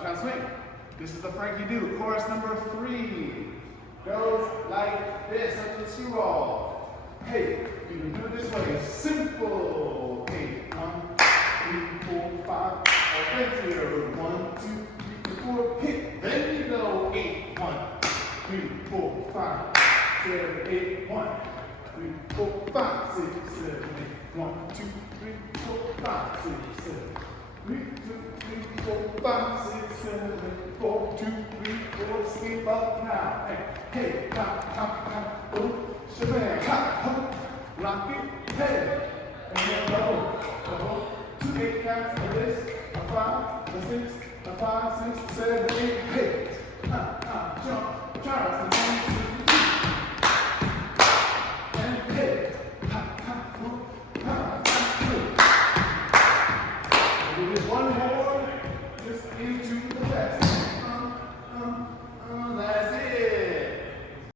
Uptown Swing. This is the Frankie do. Chorus number 3 goes like this. Let's do roll. Hey, you can do it this way. Simple. Hey, 1, 2, 3, 4, 5. Or fancier. 1, 2, 3, 4. Hit. Then you go 8. 1, 3, 4, 5, 7, 8. 1, 3, 4, 5, 6, 7, 8. 1, 2, 3, 4, 5, 6, 7. 3, 2, 3, 4, 5, 6, 7, 8, 4, 2, 3, 4, skip up now. Hey, hey, hop, hop, hop, boom, shabam, hop, hop, rock it, hey, and then double, 2 8 counts, a this, a 5, a 6, a 5, 6, 7, 8, hey.